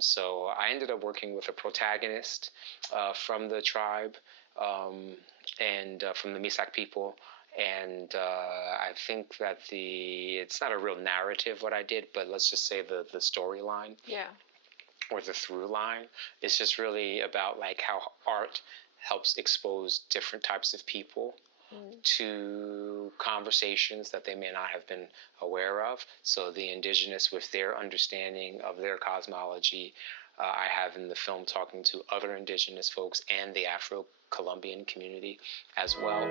So I ended up working with a protagonist from the tribe and from the Misak people. And I think that it's not a real narrative what I did, but let's just say the storyline. Yeah. Or the through line. It's just really about like how art helps expose different types of people to conversations that they may not have been aware of. So the indigenous, with their understanding of their cosmology, I have in the film talking to other indigenous folks and the Afro-Colombian community as well.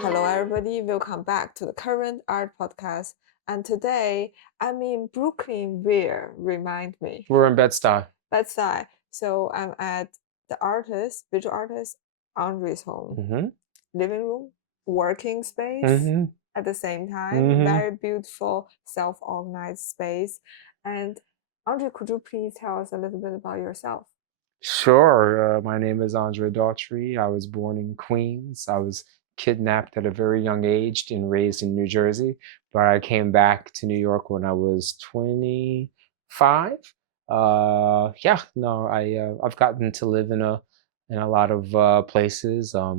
Hello, everybody. Welcome back to the Current Art Podcast. And today I'm in Brooklyn. Where? Remind me. We're in Bed-Stuy. Bed-Stuy. So I'm at the visual artist Andre's home, living room, working space at the same time. Very beautiful, self-organized space. And André, could you please tell us a little bit about yourself? Sure. My name is André Daughtry. I was born in Queens. I was kidnapped at a very young age and raised in New Jersey, but I came back to New York when I was 25. I've gotten to live in a lot of places. I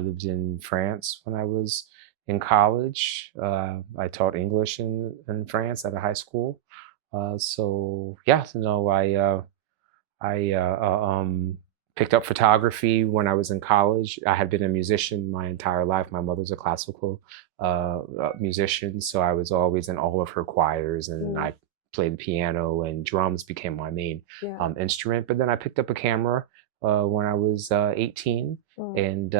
lived in France when I was in college. I taught English in France at a high school. I picked up photography when I was in college. I had been a musician my entire life. My mother's a classical musician, so I was always in all of her choirs, and I played the piano, and drums became my main instrument. But then I picked up a camera when I was 18 and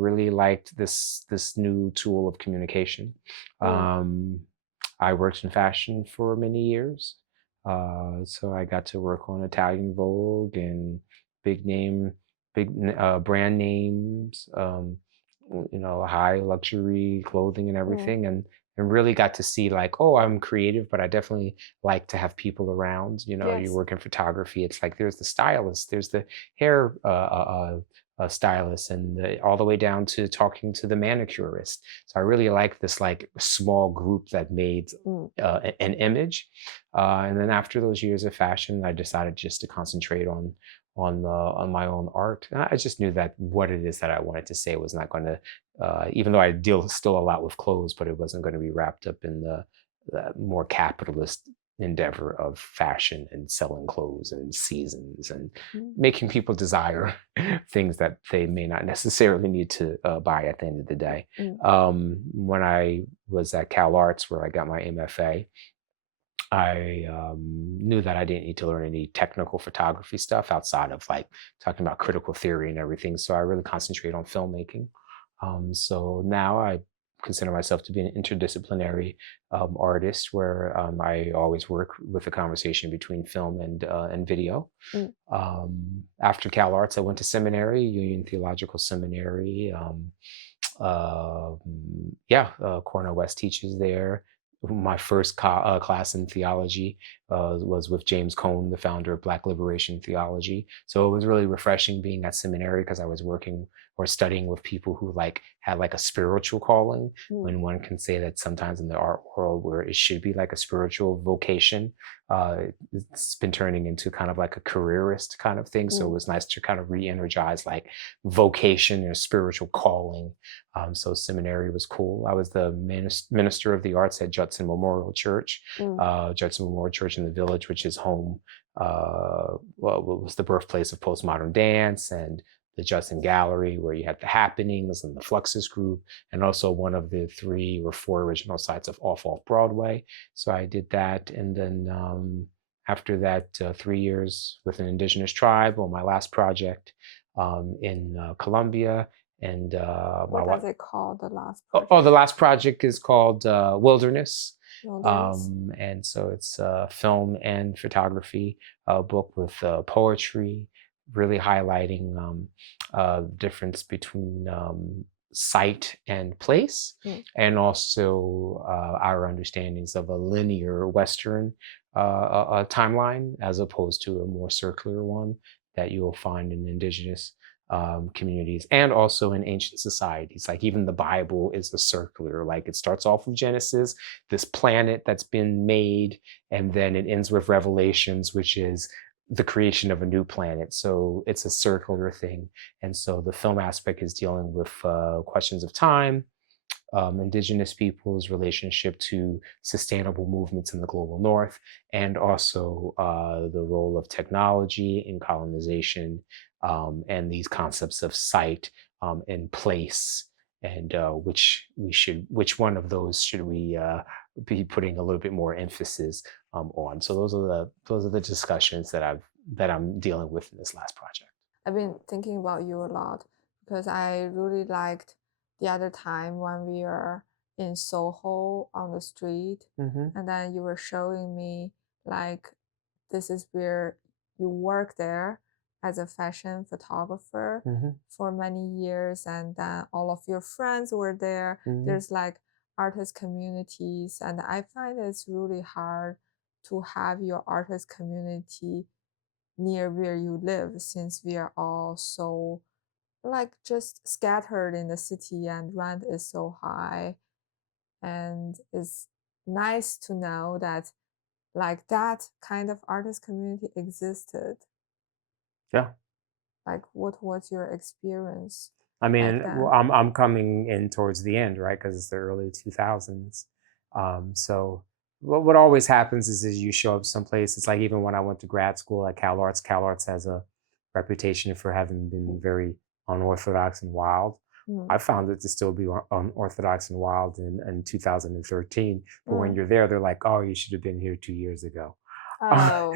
really liked this new tool of communication. I worked in fashion for many years. So I got to work on Italian Vogue and big brand names, high luxury clothing and everything, and really got to see like, oh, I'm creative, but I definitely like to have people around. You work in photography, it's like there's the stylist, there's the hair stylist, and all the way down to talking to the manicurist. So I really like this like small group that made an image. And then after those years of fashion, I decided just to concentrate on my own art. And I just knew that what it is that I wanted to say was not going to, even though I deal still a lot with clothes, but it wasn't going to be wrapped up in the more capitalist endeavor of fashion and selling clothes and seasons and making people desire things that they may not necessarily need to buy at the end of the day. When I was at Cal Arts, where I got my MFA, I knew that I didn't need to learn any technical photography stuff outside of like talking about critical theory and everything. So I really concentrate on filmmaking. So now I consider myself to be an interdisciplinary artist, where I always work with a conversation between film and video. After Cal Arts, I went to seminary, Union Theological Seminary. Cornell West teaches there. My first class in theology was with James Cone, the founder of Black Liberation Theology. So it was really refreshing being at seminary, because I was working or studying with people who had a spiritual calling, when one can say that sometimes in the art world, where it should be like a spiritual vocation, it's been turning into kind of like a careerist kind of thing. So it was nice to kind of re-energize like vocation or spiritual calling. So seminary was cool. I was the minister of the arts at Judson Memorial Church. Judson Memorial Church in the Village, which is home, was the birthplace of postmodern dance, and the Judson Gallery, where you had the Happenings and the Fluxus Group, and also one of the 3 or 4 original sites of Off Broadway. So I did that. And then after that, 3 years with an indigenous tribe on my last project in Colombia. And what does it call, the last project? The last project is called Wilderness. And so it's a film and photography book with poetry, really highlighting the difference between site and place, and also our understandings of a linear Western timeline, as opposed to a more circular one that you will find in indigenous communities, and also in ancient societies. Like even the Bible is a circular, like it starts off with Genesis, this planet that's been made, and then it ends with Revelations, which is the creation of a new planet. So it's a circular thing. And so the film aspect is dealing with questions of time, indigenous peoples' relationship to sustainable movements in the global north, and also the role of technology in colonization, and these concepts of site and place, and which one of those should we be putting a little bit more emphasis on. So those are the discussions that I'm dealing with in this last project. I've been thinking about you a lot because I really liked the other time when we were in Soho on the street, and then you were showing me like this is where you work there as a fashion photographer for many years, and then all of your friends were there. There's like artist communities, and I find it's really hard to have your artist community near where you live, since we are all so like just scattered in the city and rent is so high. And it's nice to know that like that kind of artist community existed. Yeah. Like what was your experience I back mean, then? I'm coming in towards the end, right? Because it's the early 2000s. So what always happens is you show up someplace. It's like even when I went to grad school at Cal Arts has a reputation for having been very unorthodox and wild. I found it to still be unorthodox and wild in 2013. But when you're there, they're like, oh, you should have been here 2 years ago. Oh.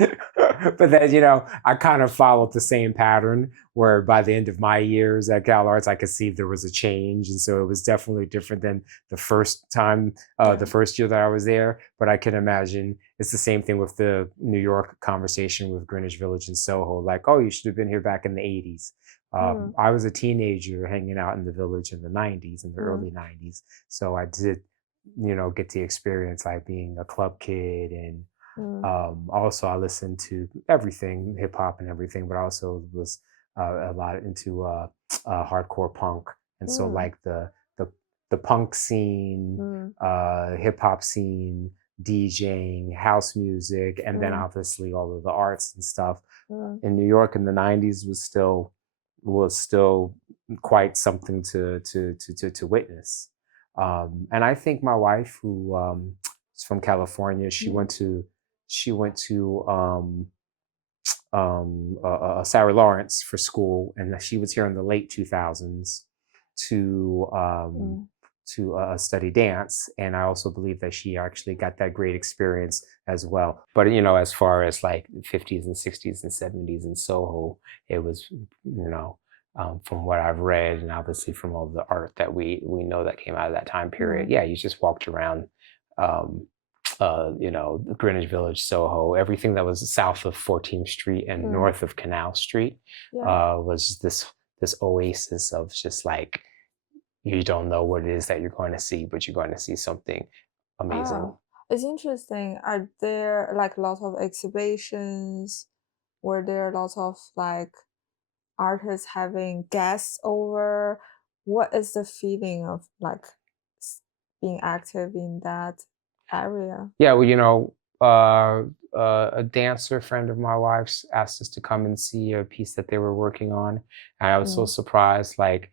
But then, you know, I kind of followed the same pattern where by the end of my years at Cal Arts, I could see there was a change. And so it was definitely different than the first time, the first year that I was there. But I can imagine it's the same thing with the New York conversation with Greenwich Village and Soho. Like, oh, you should have been here back in the 80s. I was a teenager hanging out in the village in the 90s, in the early 90s. So I did, you know, get to experience like being a club kid, and also I listened to everything, hip hop and everything, but I also was a lot into hardcore punk. And so like the punk scene, hip hop scene, DJing, house music, and then obviously all of the arts and stuff in New York in the 90s was still quite something to witness. And I think my wife, who is from California, she went to Sarah Lawrence for school, and she was here in the late 2000s to study dance. And I also believe that she actually got that great experience as well. But, you know, as far as like 50s and 60s and 70s in Soho, it was, you know, from what I've read and obviously from all the art that we know that came out of that time period. Yeah, you just walked around, you know, Greenwich Village, Soho, everything that was south of 14th Street and north of Canal Street was this oasis of just like, you don't know what it is that you're going to see, but you're going to see something amazing. Oh, it's interesting. Are there like a lot of exhibitions? Were there lots of like artists having guests over? What is the feeling of like being active in that area? Yeah, well, you know, a dancer friend of my wife's asked us to come and see a piece that they were working on. And I was so surprised, like,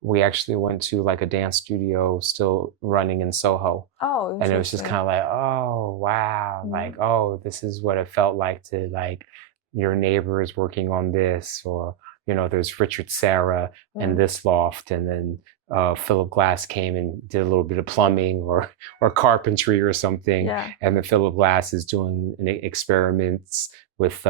we actually went to like a dance studio still running in Soho. Oh, and it was just kind of like, oh, wow. Like, oh, this is what it felt like to like your neighbor is working on this, or, you know, there's Richard Serra in this loft, and then Philip Glass came and did a little bit of plumbing or carpentry or something. And then Philip Glass is doing experiments with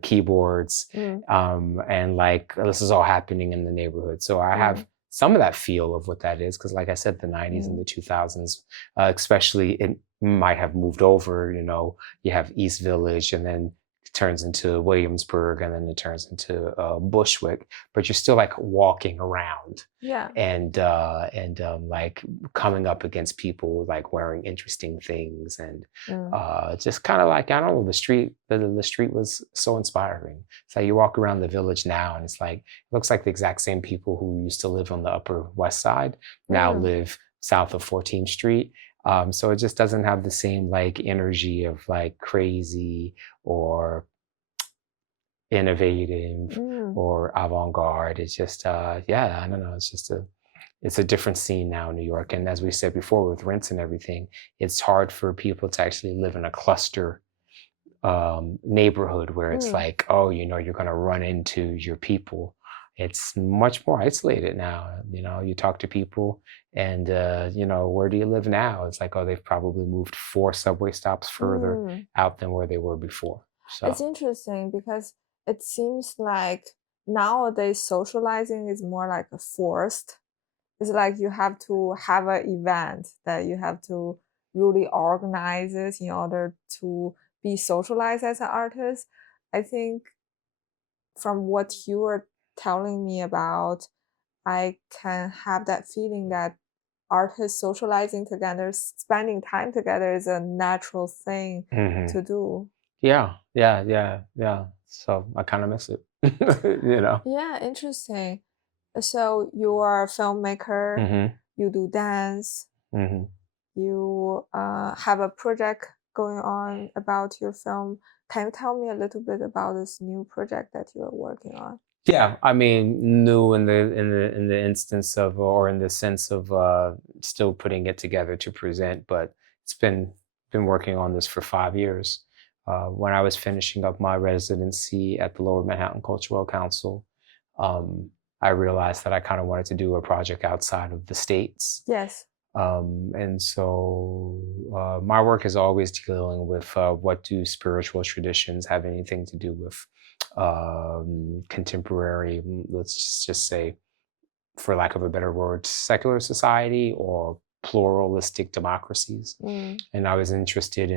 keyboards, and like this is all happening in the neighborhood. So I have some of that feel of what that is, because like I said, the 90s and the 2000s, especially, it might have moved over. You know, you have East Village, and then turns into Williamsburg, and then it turns into Bushwick, but you're still like walking around and like coming up against people like wearing interesting things, and just kind of like, I don't know, the street was so inspiring. It's like you walk around the village now and it's like, it looks like the exact same people who used to live on the Upper West Side now live south of 14th Street. So it just doesn't have the same like energy of like crazy or innovative or avant-garde. It's just I don't know, it's a different scene now in New York. And as we said before, with rents and everything, it's hard for people to actually live in a cluster neighborhood where it's like, oh, you know, you're going to run into your people. It's much more isolated now. You know, you talk to people and, you know, where do you live now? It's like, oh, they've probably moved 4 subway stops further out than where they were before. So it's interesting because it seems like nowadays socializing is more like a forced. It's like you have to have an event that you have to really organize it in order to be socialized as an artist. I think from what you were telling me about, I can have that feeling that artists socializing together, spending time together is a natural thing to do. Yeah. So I kind of miss it, you know? Yeah, interesting. So you're a filmmaker, you do dance, you have a project going on about your film. Can you tell me a little bit about this new project that you're working on? Yeah, I mean, new in the instance of, or in the sense of still putting it together to present, but it's been working on this for 5 years. When I was finishing up my residency at the Lower Manhattan Cultural Council, I realized that I kind of wanted to do a project outside of the States. Yes. And so my work is always dealing with what do spiritual traditions have anything to do with contemporary, let's just say, for lack of a better word, secular society or pluralistic democracies. And I was interested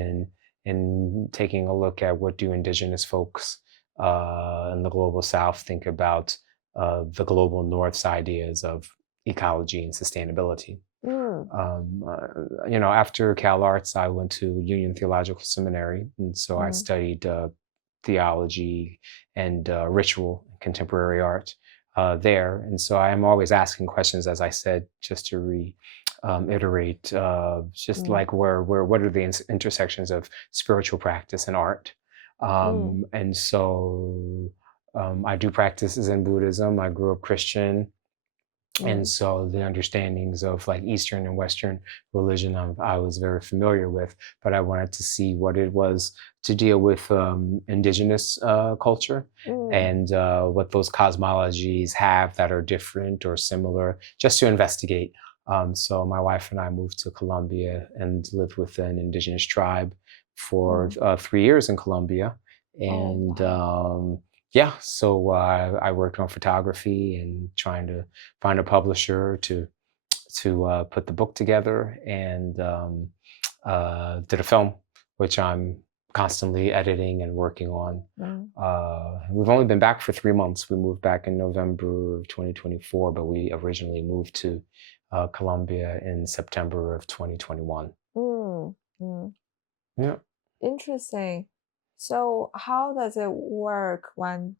in taking a look at what do indigenous folks in the global South think about the global North's ideas of ecology and sustainability. You know, after Cal Arts, I went to Union Theological Seminary, and so I studied theology and ritual contemporary art there. And so I am always asking questions, as I said, just to reiterate, just like what are the intersections of spiritual practice and art? And so I do practice Zen Buddhism. I grew up Christian. And so the understandings of like Eastern and Western religion, I was very familiar with, but I wanted to see what it was to deal with indigenous culture and what those cosmologies have that are different or similar, just to investigate. So my wife and I moved to Colombia and lived with an indigenous tribe for 3 years in Colombia. And yeah, so I worked on photography and trying to find a publisher to put the book together, and did a film, which I'm constantly editing and working on. We've only been back for 3 months. We moved back in November of 2024, but we originally moved to Colombia in September of 2021. Yeah. Interesting. So how does it work when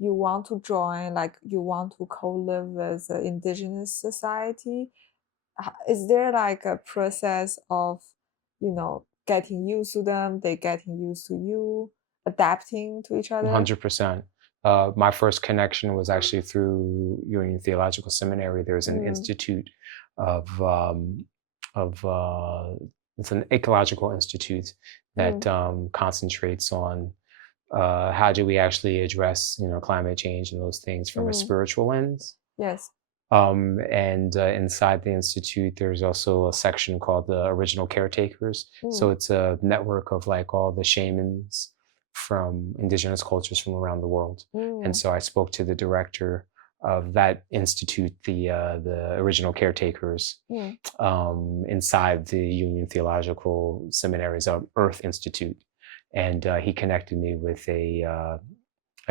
you want to join, like you want to co-live with the indigenous society? Is there like a process of, you know, getting used to them, they getting used to you, adapting to each other? 100%. My first connection was actually through Union Theological Seminary. There's an institute of it's an ecological institute that concentrates on how do we actually address, you know, climate change and those things from a spiritual lens. Yes. And inside the institute, there's also a section called the Original Caretakers. So it's a network of like all the shamans from indigenous cultures from around the world. And so I spoke to the director of that institute, the Original Caretakers, inside the Union Theological Seminary's Earth Institute. and he connected me with a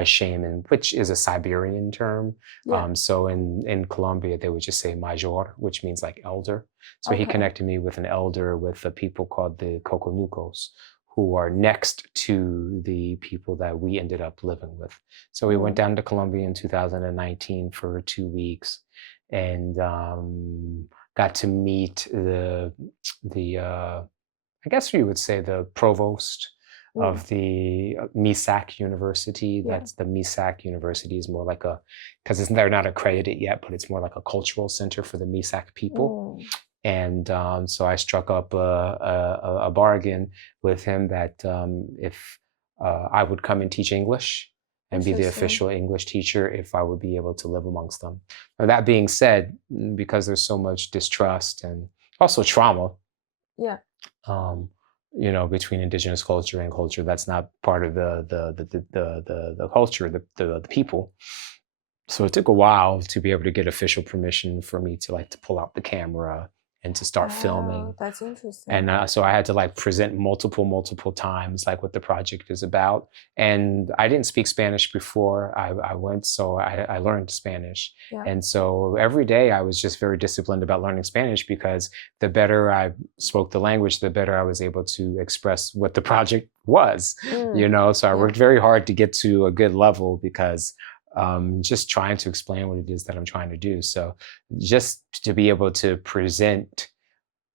shaman, which is a Siberian term. Yeah. So in Colombia, they would just say major, which means like elder. So he Okay. connected me with an elder with the people called the Coconucos, who are next to the people that we ended up living with. So we went down to Colombia in 2019 for 2 weeks, and got to meet the I guess you would say the provost of the Misak University. Yeah. That's the Misak University is more like because they're not accredited yet, but it's more like a cultural center for the Misak people. And so I struck up a bargain with him that if I would come and teach English and be the official English teacher, if I would be able to live amongst them. Now, that being said, because there's so much distrust and also trauma, Yeah. Between indigenous culture and culture that's not part of the culture, the people. So it took a while to be able to get official permission for me to pull out the camera and to start filming. That's interesting. And so I had to present multiple times what the project is about. And I didn't speak Spanish before I went, so I learned Spanish. Yeah. And so every day I was just very disciplined about learning Spanish, because the better I spoke the language, the better I was able to express what the project was. So I worked very hard to get to a good level, because just trying to explain what it is that I'm trying to do. So just to be able to present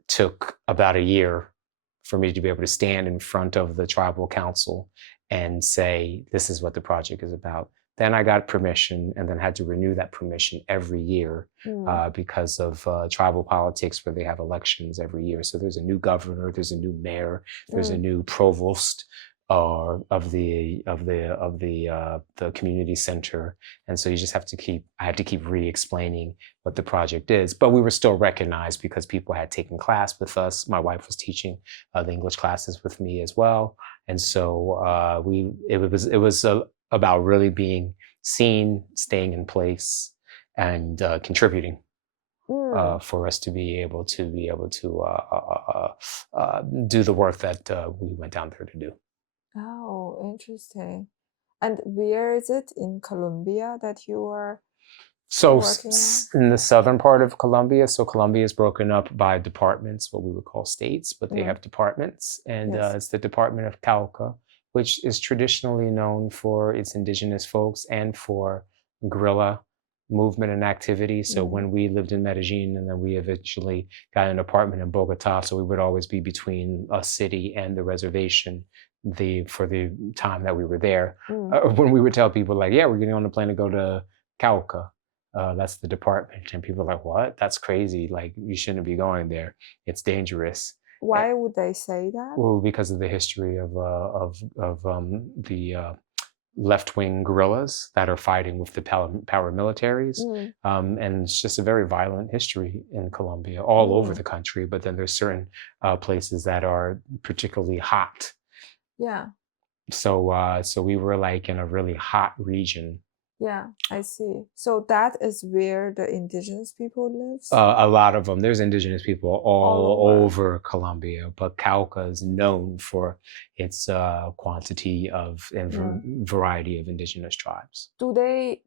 took about a year for me to be able to stand in front of the tribal council and say, this is what the project is about. Then I got permission, and then had to renew that permission every year because of tribal politics, where they have elections every year. So there's a new governor, there's a new mayor, there's a new provost of the community center, and so you just have to I had to keep re-explaining what the project is. But we were still recognized because people had taken class with us. My wife was teaching the English classes with me as well, and so it was about really being seen, staying in place, and contributing. For us to be able to do the work that we went down there to do. Oh, interesting. And where is it in Colombia that you are So working on? in the southern part of Colombia, so Colombia is broken up by departments, what we would call states, but they have departments. And it's the Department of Cauca, which is traditionally known for its indigenous folks and for guerrilla movement and activity. So when we lived in Medellin, and then we eventually got an apartment in Bogota, so we would always be between a city and the reservation for the time that we were there. When we would tell people yeah, we're getting on the plane to go to Cauca, that's the department, and people are like, what? That's crazy. You shouldn't be going there. It's dangerous. Why would they say that? Well, because of the history of the left-wing guerrillas that are fighting with the paramilitaries. And it's just a very violent history in Colombia, all over the country. But then there's certain places that are particularly hot. Yeah. So we were in a really hot region. Yeah, I see. So that is where the indigenous people lives? A lot of them. There's indigenous people all over Colombia, but Cauca is known for its quantity of and variety of indigenous tribes. Do they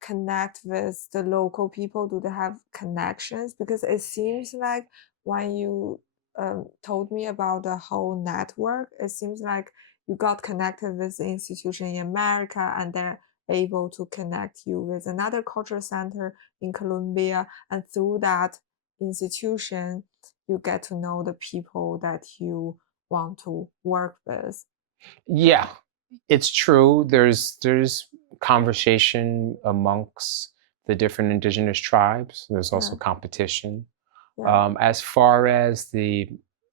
connect with the local people? Do they have connections? Because it seems like when you told me about the whole network, it seems like you got connected with the institution in America, and they're able to connect you with another cultural center in Colombia, and through that institution you get to know the people that you want to work with. Yeah, it's true. There's conversation amongst the different indigenous tribes. There's also competition. As far as the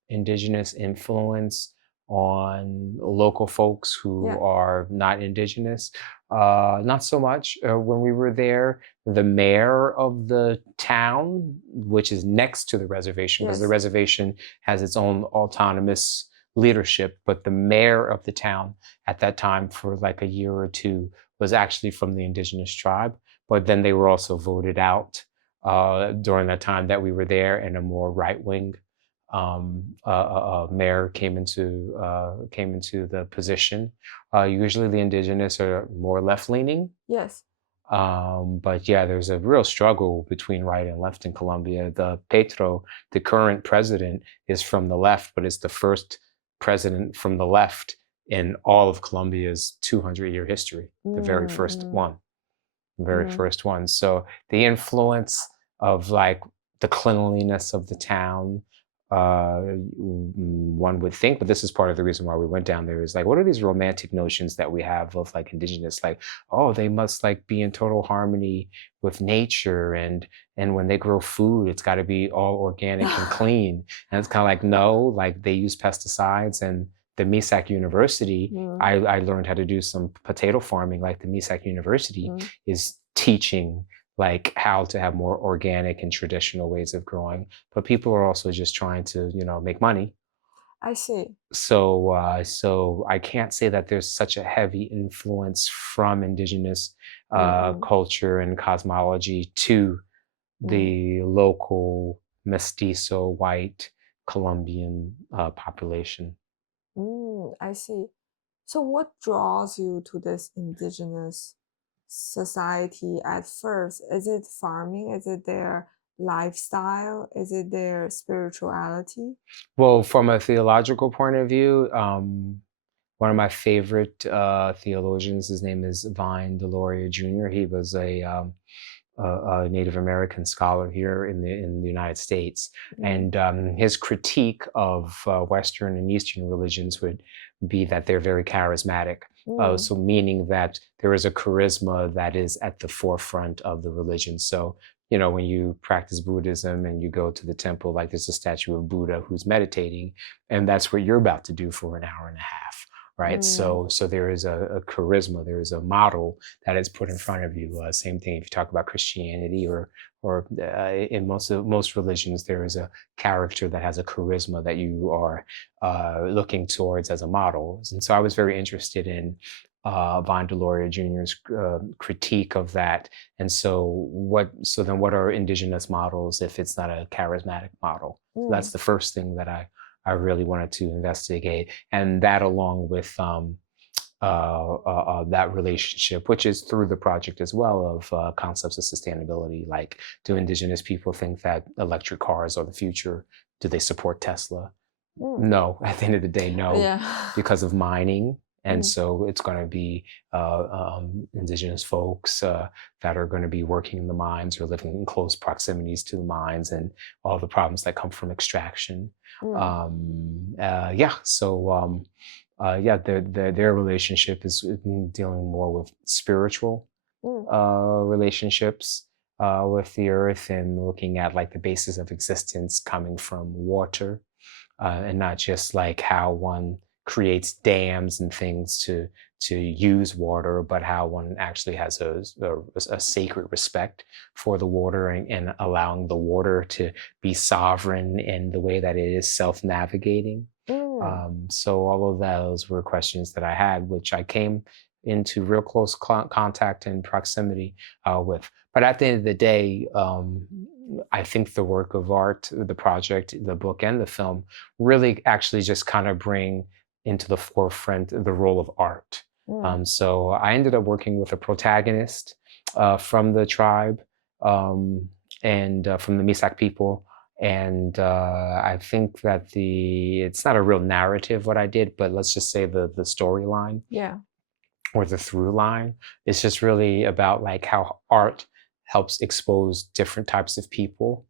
indigenous influence on local folks who are not indigenous, not so much. When we were there, the mayor of the town, which is next to the reservation, because the reservation has its own autonomous leadership, but the mayor of the town at that time for a year or two was actually from the indigenous tribe. But then they were also voted out during that time that we were there, in a more right-wing mayor came into the position. Usually the indigenous are more left-leaning. Yes. But yeah, there's a real struggle between right and left in Colombia. The current president, is from the left, but it's the first president from the left in all of Colombia's 200-year history. The very first one. The very first one. So the influence of like the cleanliness of the town, one would think, but this is part of the reason why we went down there, is like, what are these romantic notions that we have of like indigenous, like, oh, they must like be in total harmony with nature, and when they grow food, it's got to be all organic and clean. And it's kind of like, no, like they use pesticides. And the Misak University, I learned how to do some potato farming. Like the Misak University is teaching like how to have more organic and traditional ways of growing, but people are also just trying to, make money. I see. So I can't say that there's such a heavy influence from indigenous culture and cosmology to the local mestizo white Colombian population. I see. So what draws you to this indigenous society at first? Is it farming? Is it their lifestyle? Is it their spirituality? Well, from a theological point of view, one of my favorite theologians, his name is Vine Deloria Jr. He was a Native American scholar here in the United States, and his critique of Western and Eastern religions would be that they're very charismatic. So meaning that there is a charisma that is at the forefront of the religion. So, when you practice Buddhism and you go to the temple, like there's a statue of Buddha who's meditating, and that's what you're about to do for an hour and a half, right? So there is a charisma, there is a model that is put in front of you. Same thing if you talk about Christianity or in most religions, there is a character that has a charisma that you are looking towards as a model. And so I was very interested in Vine Deloria Jr.'s critique of that. And so then what are indigenous models if it's not a charismatic model? So that's the first thing that I really wanted to investigate. And that along with that relationship, which is through the project as well, of concepts of sustainability. Like, do indigenous people think that electric cars are the future? Do they support Tesla? No, at the end of the day, no, because of mining. And so it's going to be indigenous folks that are going to be working in the mines or living in close proximities to the mines and all the problems that come from extraction. Their relationship is dealing more with spiritual relationships with the earth, and looking at like the basis of existence coming from water, and not just like how one creates dams and things to use water, but how one actually has a sacred respect for the water, and allowing the water to be sovereign in the way that it is self-navigating. So all of those were questions that I had, which I came into real close contact and proximity with. But at the end of the day, I think the work of art, the project, the book, and the film really actually just kind of bring into the forefront the role of art. So I ended up working with a protagonist from the tribe and from the Misak people. And I think that it's not a real narrative what I did, but let's just say the storyline, or the through line, is just really about like how art helps expose different types of people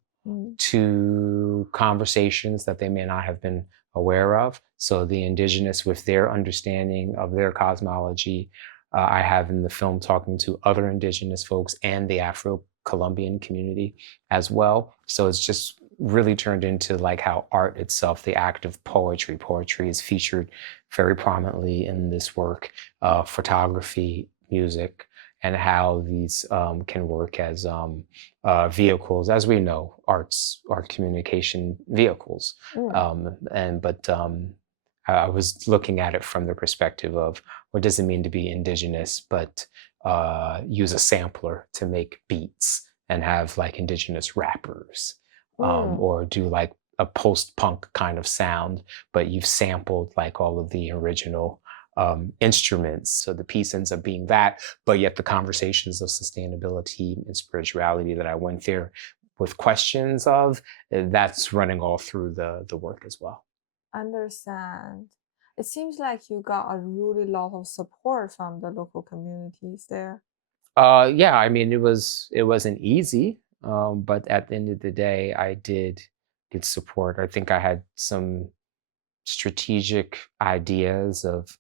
to conversations that they may not have been aware of. So the indigenous, with their understanding of their cosmology, I have in the film talking to other indigenous folks and the Afro-Colombian community as well. So it's just really turned into like how art itself, the act of poetry is featured very prominently in this work, photography, music, and how these can work as vehicles, as we know, art communication vehicles. I was looking at it from the perspective of what does it mean to be indigenous, but use a sampler to make beats and have like indigenous rappers, or do like a post-punk kind of sound, but you've sampled like all of the original instruments. So the piece ends up being that, but yet the conversations of sustainability and spirituality that I went there with questions of, that's running all through the work as well. Understand. It seems like you got a really lot of support from the local communities there. Yeah, I mean, it wasn't easy, but at the end of the day, I did get support. I think I had some strategic ideas of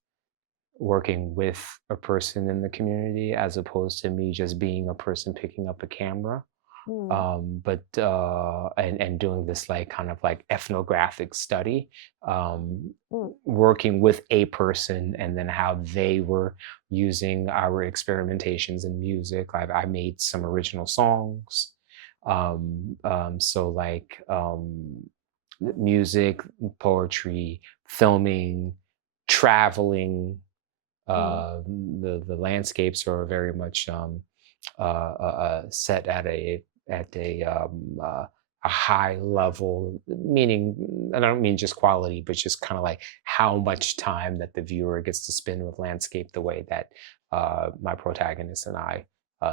working with a person in the community as opposed to me just being a person picking up a camera. Mm, And doing this like kind of like ethnographic study, mm, working with a person and then how they were using our experimentations in music. I made some original songs. So like music, poetry, filming, traveling. mm, The landscapes are very much set at a high level, meaning, and I don't mean just quality, but just kind of like how much time that the viewer gets to spend with landscape, the way that my protagonist and I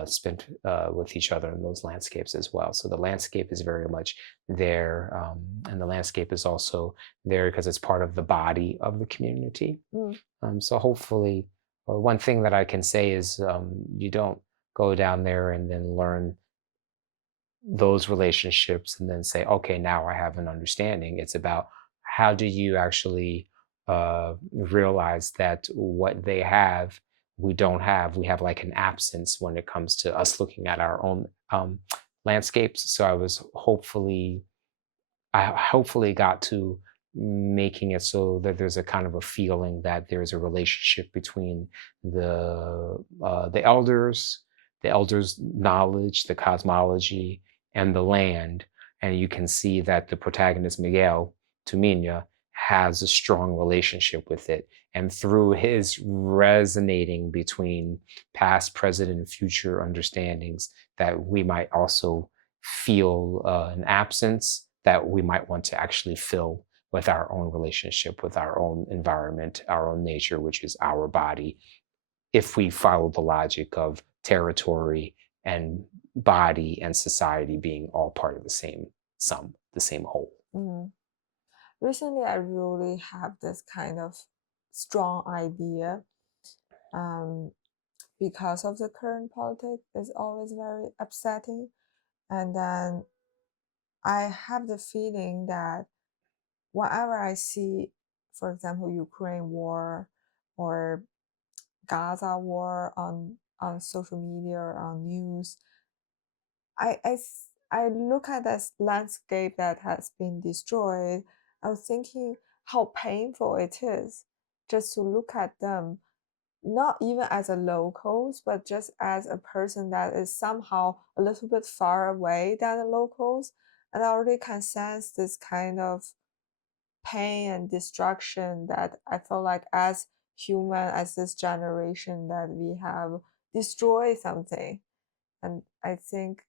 spent with each other in those landscapes as well. So the landscape is very much there, and the landscape is also there because it's part of the body of the community. mm. So hopefully, well, one thing that I can say is you don't go down there and then learn those relationships and then say, okay, now I have an understanding. It's about how do you actually realize that what they have, we don't have. We have like an absence when it comes to us looking at our own landscapes. So I hopefully got to making it so that there's a kind of a feeling that there's a relationship between the elders' knowledge, the cosmology, and the land. And you can see that the protagonist Miguel Tumina has a strong relationship with it. And through his resonating between past, present, and future understandings, that we might also feel an absence that we might want to actually fill with our own relationship, with our own environment, our own nature, which is our body, if we follow the logic of territory and body and society being all part of the same sum, the same whole. Mm. Recently, I really have this kind of strong idea, um, because of the current politics is always very upsetting. And then I have the feeling that whenever I see, for example, Ukraine war or Gaza war on social media or on news, I look at this landscape that has been destroyed. I was thinking how painful it is just to look at them, not even as a locals, but just as a person that is somehow a little bit far away than the locals. And I already can sense this kind of pain and destruction that I feel like as human, as this generation, that we have destroyed something. And I think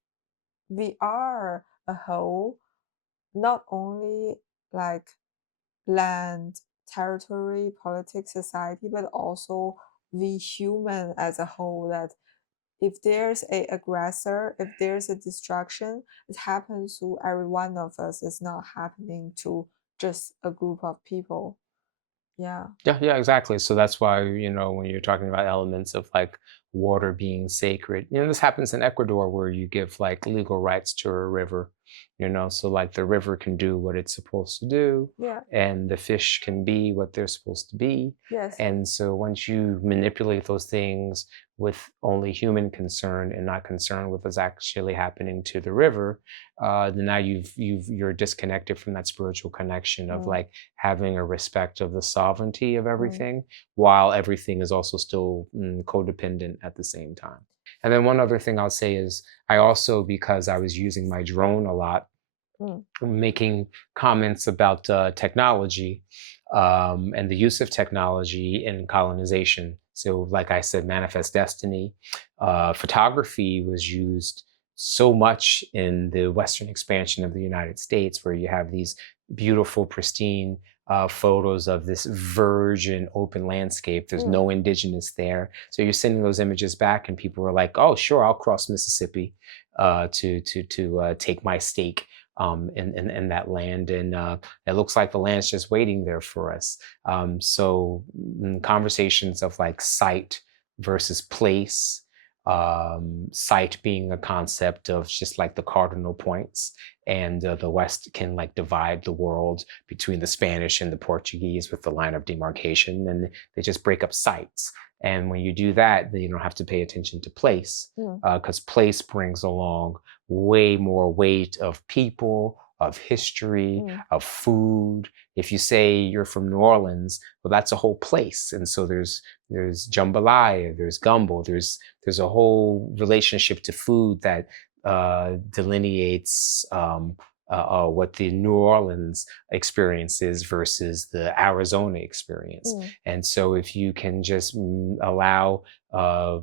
we are a whole, not only like land, territory, politics, society, but also we human as a whole. That if there's a aggressor, if there's a destruction, it happens to every one of us. It's not happening to just a group of people. Yeah. Yeah, yeah, exactly. So that's why, when you're talking about elements of like water being sacred, this happens in Ecuador where you give like legal rights to a river, so like the river can do what it's supposed to do Yeah. and the fish can be what they're supposed to be. Yes. And so once you manipulate those things with only human concern and not concern with what's actually happening to the river, then now you're disconnected from that spiritual connection of like having a respect of the sovereignty of everything, while everything is also still codependent at the same time. And then one other thing I'll say is I also, because I was using my drone a lot, making comments about technology and the use of technology in colonization. So, like I said, manifest destiny. Photography was used so much in the Western expansion of the United States, where you have these beautiful, pristine photos of this virgin open landscape. There's no indigenous there. So you're sending those images back, and people are like, "Oh, sure, I'll cross Mississippi to take my stake in that land, and it looks like the land's just waiting there for us." So conversations of like site versus place, site being a concept of just like the cardinal points, and the West can like divide the world between the Spanish and the Portuguese with the line of demarcation, and they just break up sites. And when you do that, then you don't have to pay attention to place, because place brings along way more weight of people, of history, of food. If you say you're from New Orleans, well, that's a whole place, and so there's jambalaya, there's gumbo, there's a whole relationship to food that delineates what the New Orleans experience is versus the Arizona experience. And so if you can just allow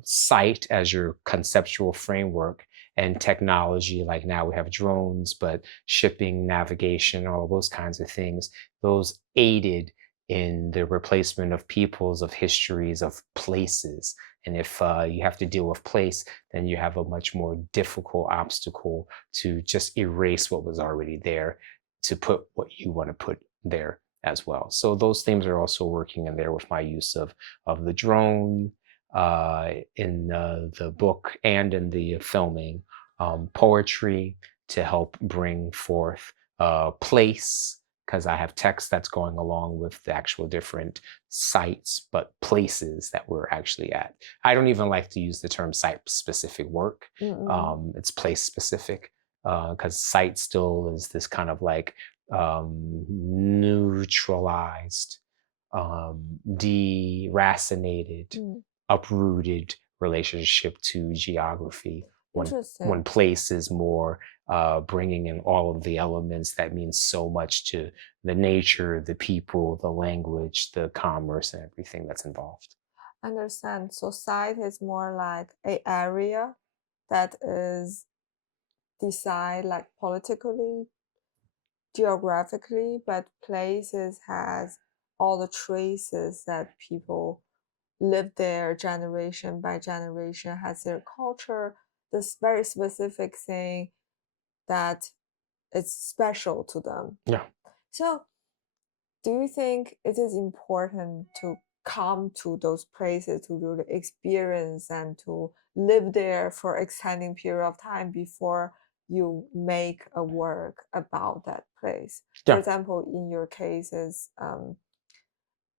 sight as your conceptual framework, and technology, like now we have drones, but shipping, navigation, all those kinds of things, those aided in the replacement of peoples, of histories, of places. And if you have to deal with place, then you have a much more difficult obstacle to just erase what was already there, to put what you want to put there as well. So those themes are also working in there with my use of the drone in the book and in the filming, poetry to help bring forth place, because I have text that's going along with the actual different sites, but places that we're actually at. I don't even like to use the term site-specific work. It's place-specific, because site still is this kind of like neutralized, deracinated, uprooted relationship to geography. When place is more bringing in all of the elements that mean so much to the nature, the people, the language, the commerce, and everything that's involved. Understand. So site is more like an area that is decided like politically, geographically, but places has all the traces that people live there generation by generation, has their culture, this very specific thing that is special to them. Yeah. So do you think it is important to come to those places to really experience and to live there for extending period of time before you make a work about that place? For example, in your case is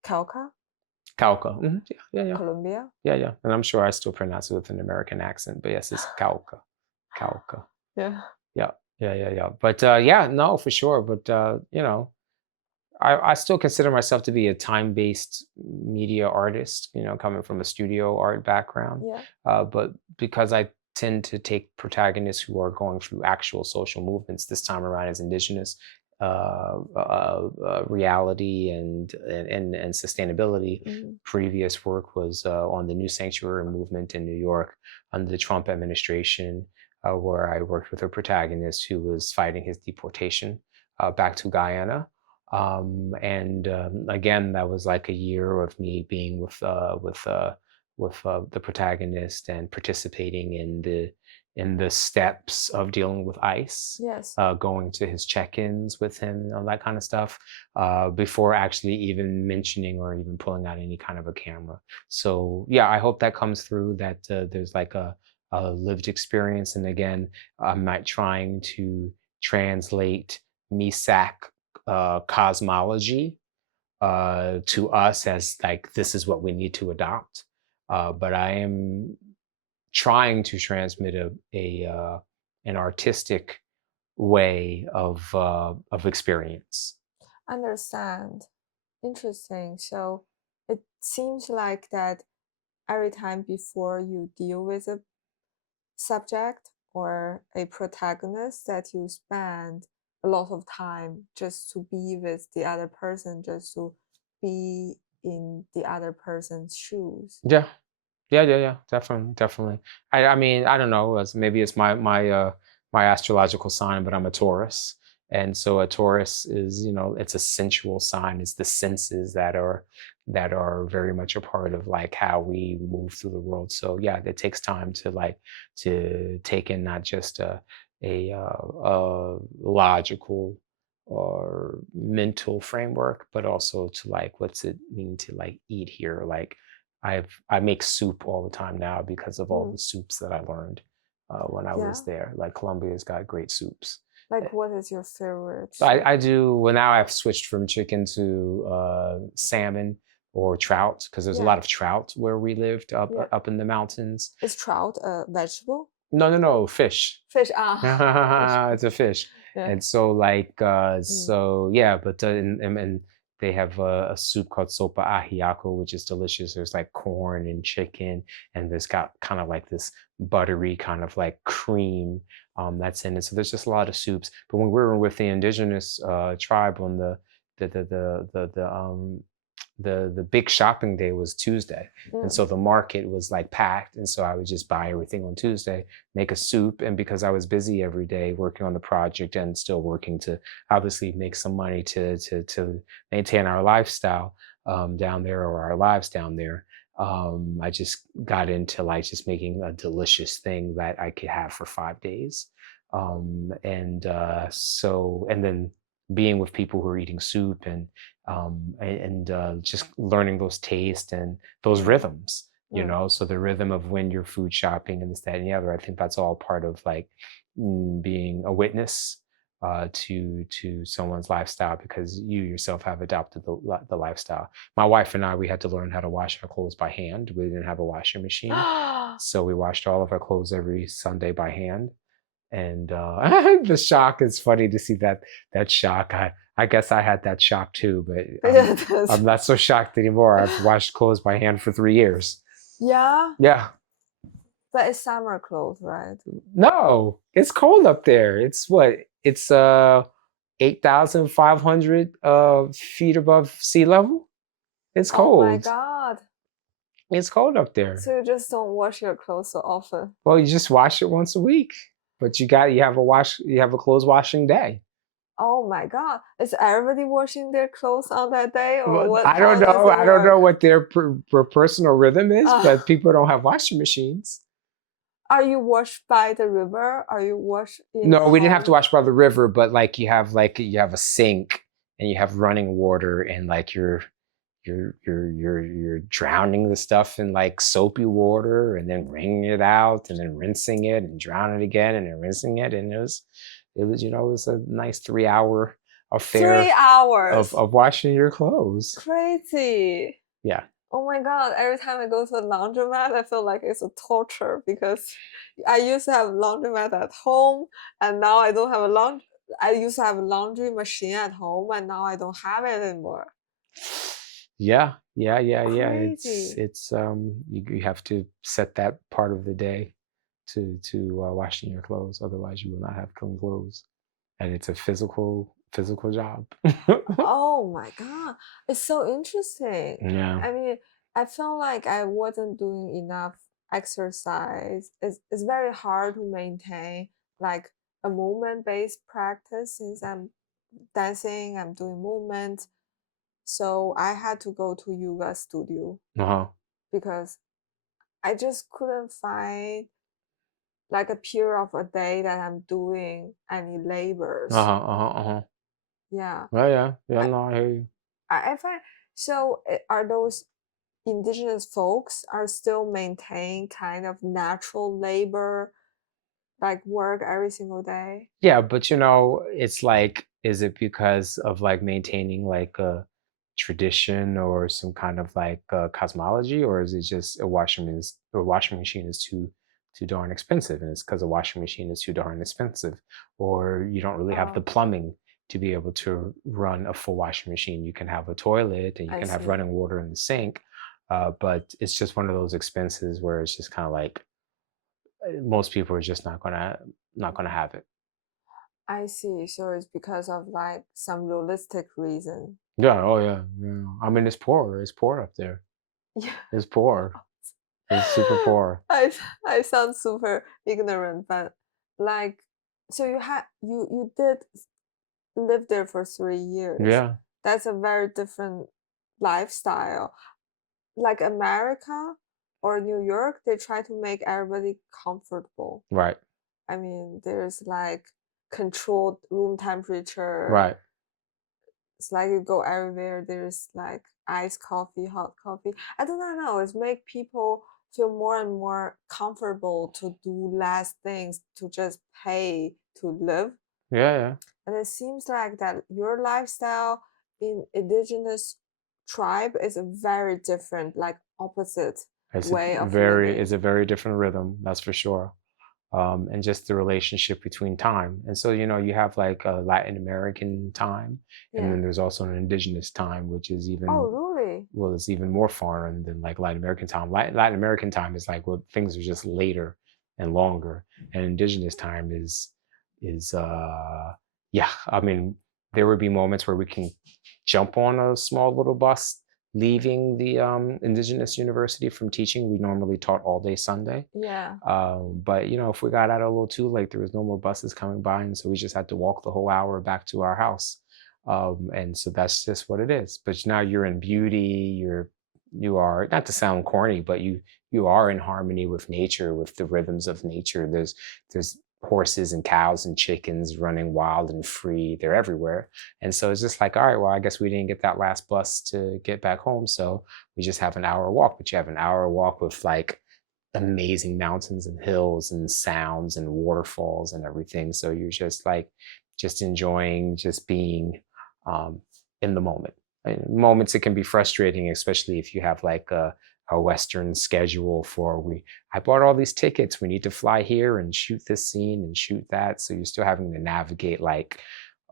Cauca, Colombia. Yeah. And I'm sure I still pronounce it with an American accent, but yes, it's Cauca. Yeah. But no, for sure. But I still consider myself to be a time-based media artist, coming from a studio art background. But because I tend to take protagonists who are going through actual social movements, this time around as indigenous reality and sustainability. Previous work was on the New Sanctuary movement in New York under the Trump administration, where I worked with a protagonist who was fighting his deportation back to Guyana. Again, that was like a year of me being with the protagonist and participating in the steps of dealing with ICE. Going to his check-ins with him and all that kind of stuff, before actually even mentioning or even pulling out any kind of a camera. So yeah, I hope that comes through, that there's like a lived experience. And again, I'm not trying to translate Misak cosmology to us as like, this is what we need to adopt. But I am trying to transmit an artistic way of experience. Understand. Interesting. So it seems like that every time before you deal with a subject or a protagonist, that you spend a lot of time just to be with the other person, just to be in the other person's shoes. Yeah. Yeah. Definitely. I mean, I don't know. Maybe it's my astrological sign, but I'm a Taurus, and so a Taurus is, it's a sensual sign. It's the senses that are very much a part of like how we move through the world. So yeah, it takes time to take in not just a logical or mental framework, but also to like what's it mean to like eat here, like I make soup all the time now because of all Mm. the soups that I learned when I was Yeah. there. Like Colombia's got great soups. Like, what is your favorite So soup? I do, well, now I've switched from chicken to salmon or trout because there's a Yeah. lot of trout where we lived Yeah. up in the mountains. Is trout a vegetable? No, fish. Fish. Ah, fish. It's a fish. Yeah. And so like Mm. so yeah, but and they have a soup called sopa ajiaco, which is delicious. There's like corn and chicken, and there's got kind of like this buttery kind of like cream that's in it. So there's just a lot of soups. But when we were with the indigenous tribe on the big shopping day was Tuesday. And Mm. so the market was like packed. And so I would just buy everything on Tuesday, make a soup. And because I was busy every day working on the project and still working to obviously make some money to maintain our lifestyle down there, or our lives down there, I just got into like just making a delicious thing that I could have for 5 days. And then being with people who are eating soup and just learning those tastes and those rhythms, Mm. so the rhythm of when you're food shopping and this, that, and the other. I think that's all part of like being a witness to someone's lifestyle, because you yourself have adopted the lifestyle. My wife and I, we had to learn how to wash our clothes by hand. We didn't have a washing machine, so we washed all of our clothes every Sunday by hand. And the shock is funny to see that shock. I guess I had that shock too, but Yeah, I'm not so shocked anymore. I've washed clothes by hand for 3 years. yeah, Yeah. but it's summer clothes, right? No, it's cold up there. It's what? It's 8,500 feet above sea level. It's Oh my cold. God. It's cold up there. So you just don't wash your clothes so often. Well, you just wash it once a week, but you have a clothes washing day. Oh my God. Is everybody washing their clothes on that day, or Well, what? I don't How does know. it I don't know work? what their personal rhythm is, but Ah, people don't have washing machines. are you washed by the river? Are you washed in No, we didn't have to home? wash by the river, but like you have a sink and you have running water, and like you're drowning the stuff in like soapy water and then wringing it out and then rinsing it and drowning it again and then rinsing it. And it was a nice 3 hour Three affair of, hours. of washing your clothes. Crazy. Yeah. Oh my God. Every time I go to the laundromat, I feel like it's a torture because I used to have a laundromat at home, and now I don't have a laundry. I used to have a laundry machine at home, and now I don't have it anymore. Yeah. Crazy. You have to set that part of the day to washing your clothes. Otherwise, you will not have clean clothes, and it's a physical job. Oh my God. It's so interesting. Yeah. I mean, I felt like I wasn't doing enough exercise. It's very hard to maintain like a movement-based practice since I'm dancing, I'm doing movement. So I had to go to yoga studio Uh-huh. because I just couldn't find like a period of a day that I'm doing any labors. Uh-huh. Uh-huh. Uh-huh. Yeah. Well, yeah. Yeah, I, no, I hear you. I find so are those indigenous folks are still maintain kind of natural labor like work every single day? Yeah, but it's like, is it because of like maintaining like a tradition or some kind of like cosmology, or is it just a washing machine is too darn expensive, and it's because a washing machine is too darn expensive, or you don't really have the Oh, plumbing to be able to run a full washing machine. You can have a toilet and you I can have see. running water in the sink, but it's just one of those expenses where it's just kind of like most people are just not gonna have it. I see. So it's because of like some realistic reason. Yeah, oh yeah. I mean, it's poor. It's poor up there. Yeah. It's poor. It's super poor. I sound super ignorant, but like, so you did live there for 3 years. Yeah, That's a very different lifestyle. Like America or New York, they try to make everybody comfortable. right, I mean, there's like controlled room temperature. right. It's like you go everywhere. There's like iced coffee, hot coffee. I don't know. It's make people feel more and more comfortable to do less things to just pay to live. Yeah, yeah. And it seems like that your lifestyle in indigenous tribe is a very different, like opposite way of It's living. a very different rhythm, that's for sure. And just the relationship between time. And so, you have like a Latin American time, and Yeah. then there's also an indigenous time, which is Oh, even, really? well, it's even more foreign than like Latin American time. Latin American time is like, well, things are just later and longer. And indigenous time is yeah, I mean, there would be moments where we can jump on a small little bus leaving the indigenous university from teaching. We normally taught all day Sunday. Yeah. But if we got out a little too late, there was no more buses coming by, and so we just had to walk the whole hour back to our house. And so that's just what it is. But now you're in beauty. You are, not to sound corny, but you are in harmony with nature, with the rhythms of nature. There's horses and cows and chickens running wild and free. They're everywhere. And so it's just like, all right, well, I guess we didn't get that last bus to get back home, so we just have an hour walk. But you have an hour walk with like amazing mountains and hills and sounds and waterfalls and everything. So you're just enjoying just being in the moment. In moments it can be frustrating, especially if you have like a Western schedule I bought all these tickets. We need to fly here and shoot this scene and shoot that. So you're still having to navigate like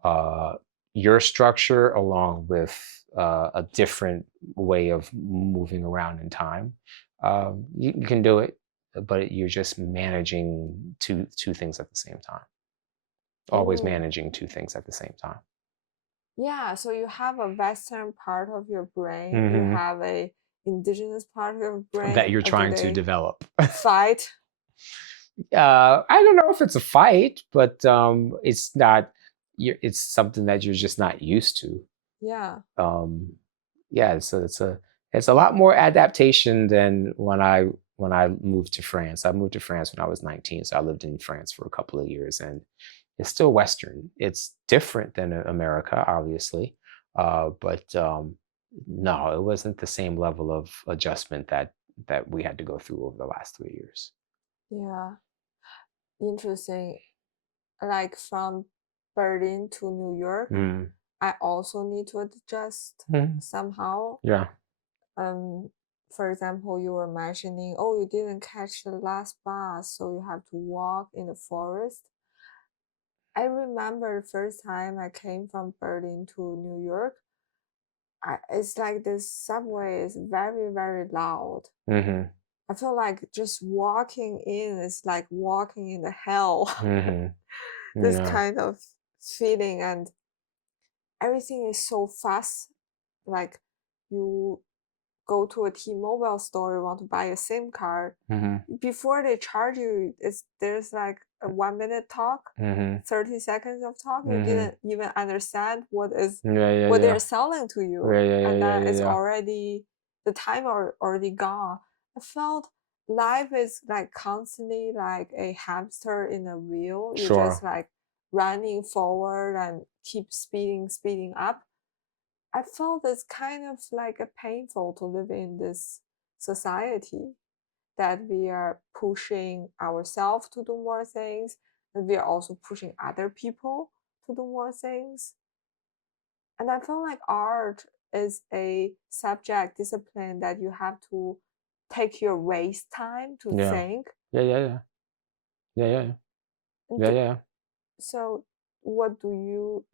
uh, your structure along with a different way of moving around in time. You can do it, but you're just managing two things at the same time. Always Mm. managing two things at the same time. Yeah, so you have a Western part of your brain, you Mm-hmm. have a indigenous part of your That brain, you're or do trying to they develop. fight? I don't know if it's a fight, but it's not. It's something that you're just not used to. Yeah. Yeah, so it's a lot more adaptation than when I moved to France. I moved to France when I was 19, so I lived in France for a couple of years, and it's still Western. It's different than America, obviously, but no, it wasn't the same level of adjustment that we had to go through over the last 3 years. Yeah. Interesting. Like from Berlin to New York, Mm. I also need to adjust Mm. somehow. Yeah. For example, you were mentioning, oh, you didn't catch the last bus, so you have to walk in the forest. I remember the first time I came from Berlin to New York, it's like this subway is very, very loud. Mm-hmm. I feel like just walking in is like walking in the hell. Mm-hmm. This Yeah. kind of feeling, and everything is so fast. Like you go to a T-Mobile store, you want to buy a SIM card. Mm-hmm. Before they charge you, there's like a 1 minute talk, Mm-hmm. 30 seconds of talk. You Mm-hmm. didn't even understand what Yeah. they're Yeah. selling to you, Yeah. Yeah. and Yeah. that is Yeah. already the time already gone. I felt life is like constantly like a hamster in a wheel. You're just Sure. like running forward and keep speeding up. I felt it's kind of like a painful to live in this society, that we are pushing ourselves to do more things, and we are also pushing other people to do more things. And I feel like art is a subject discipline that you have to take your waste time to Yeah. think. Yeah. Yeah. Yeah. Yeah. Yeah. Yeah. And Yeah. so, what do you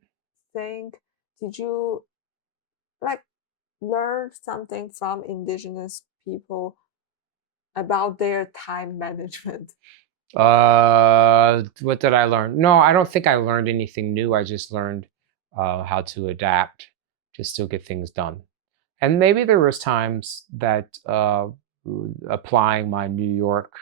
think? Did you like learn something from indigenous people about their time management? What did I learn? No, I don't think I learned anything new. I just learned how to adapt to still get things done. And maybe there was times that applying my New York.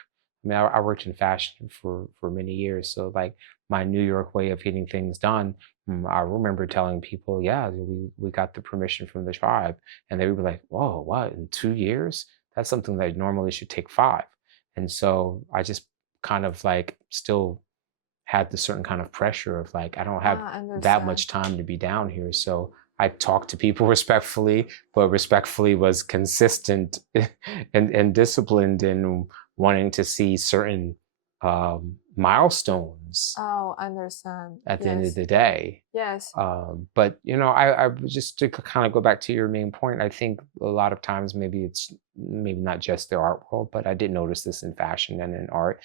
I mean, I worked in fashion for many years, so like my New York way of getting things done. I remember telling people, yeah, we got the permission from the tribe, and they would be like, whoa, what, in 2 years? That's something that normally should take 5. And so I just kind of like still had this certain kind of pressure of like, I don't have I that understand. much time to be down here. So I talked to people respectfully, but respectfully was consistent and disciplined in wanting to see certain milestones Oh, understand. at the end of Yes. the day. Yes. But I just to kind of go back to your main point, I think a lot of times maybe it's maybe not just the art world, but I did notice this in fashion and in art.